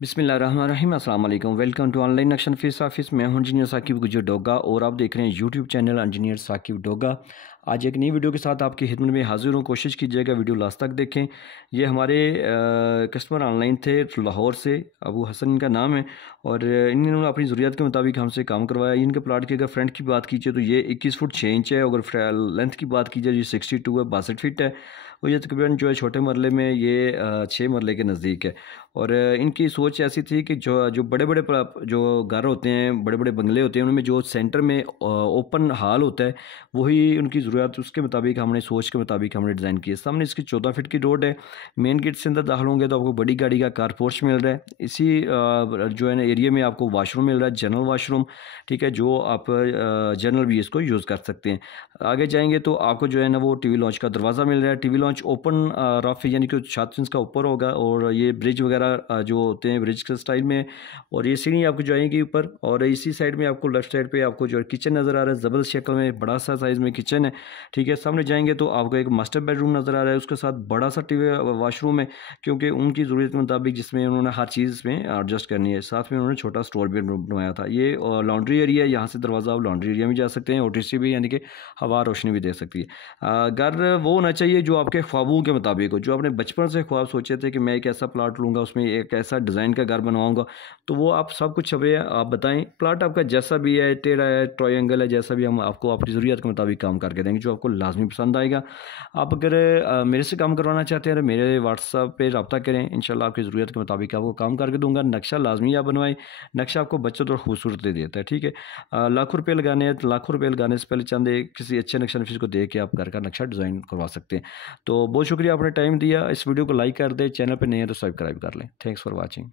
बिस्मिल्लाहिर्रहमानिर्रहीम अस्सलाम वालेकुम। वेलकम टू ऑनलाइन नक्शन फेस ऑफिस। मैं हूं इंजीनियर साकिब गुजर डोगा और आप देख रहे हैं YouTube channel engineer Saqib Doga. आज एक नई वीडियो के साथ आपकी खिदमत में हाजिर हूं। कोशिश कीजिएगा वीडियो लास्ट तक देखें। ये हमारे कस्टमर ऑनलाइन थे लाहौर से, अबू हसन इनका नाम है और इन्होंने अपनी ज़रूरत के मुताबिक हमसे काम करवाया। इनके प्लाट की अगर फ्रंट की बात कीजिए तो ये 21 फुट 6 इंच है। अगर लेंथ की बात कीजिए ये 62 है, 62 फीट है। और ये तकरीबन जो है छोटे मरले में ये 6 मरले के नज़दीक है। और इनकी सोच ऐसी थी कि जो जो बड़े बड़े जो घर होते हैं, बड़े बड़े बंगले होते हैं, उनमें जो सेंटर में ओपन हॉल होता है वही उनकी ज़रूरत, उसके मुताबिक हमने सोच के मुताबिक हमने डिज़ाइन किया। सामने इसकी 14 फीट की रोड है। मेन गेट से अंदर दाखिल होंगे तो आपको बड़ी गाड़ी का कार पोर्च मिल रहा है। इसी जो है ना एरिया में आपको वाशरूम मिल रहा है, जनरल वाशरूम, ठीक है, जो आप जनरल भी इसको यूज़ कर सकते हैं। आगे जाएंगे तो आपको जो है ना वो टीवी लॉन्च का दरवाज़ा मिल रहा है। टीवी लॉन्च ओपन रफ यानी कि छत इसका ऊपर होगा और ये ब्रिज वगैरह जो होते हैं ब्रिज के स्टाइल में। और ये सीढ़ी आपको जाएगी ऊपर और इसी साइड में आपको लेफ्ट साइड पे आपको जो किचन नज़र आ रहा है, ज़बरदस्त शक्ल में बड़ा सा साइज़ में किचन है, ठीक है। सामने जाएंगे तो आपको एक मास्टर बेडरूम नज़र आ रहा है, उसके साथ बड़ा सा टीवी वाशरूम है, क्योंकि उनकी ज़रूरत के मुताबिक जिसमें उन्होंने हर चीज़ इसमें एडजस्ट करनी है। साथ में उन्होंने छोटा स्टोर भी बनवाया था। ये लॉन्ड्री एरिया है, यहाँ से दरवाज़ा आप लॉन्ड्री एरिया में जा सकते हैं। OTC भी यानी कि हवा रोशनी भी दे सकती है। घर वो होना चाहिए जो आपके ख्वाबों के मुताबिक हो, जो आपने बचपन से ख्वाब सोचे थे कि मैं एक ऐसा प्लाट लूँगा, उसमें एक ऐसा डिज़ाइन का घर बनवाऊँगा, तो वो आप सब कुछ अभी आप बताएं। प्लाट आपका जैसा भी है, टेढ़ा है, ट्रायंगल है, जैसा भी, हम आपको अपनी ज़रूरत के मुताबिक काम करके देंगे जो आपको लाजमी पसंद आएगा। आप अगर मेरे से काम करवाना चाहते हैं तो मेरे व्हाट्सएप पे रब्ता करें, इंशाल्लाह आपकी ज़रूरत के मुताबिक आपको काम करके दूंगा। नक्शा लाजमी आप बनवाएं, नक्शा आपको बचत और खूबसूरत देता है, ठीक है। लाखों रुपये लगाने हैं तो लाखों रुपये लगाने से पहले चंद किसी अच्छे नक्शा नफीस को देख के आप घर का नक्शा डिज़ाइन करवा सकते हैं। तो बहुत शुक्रिया आपने टाइम दिया। इस वीडियो को लाइक कर दें, चैनल पर नए हैं तो सब्सक्राइब कर लें। Thanks for watching.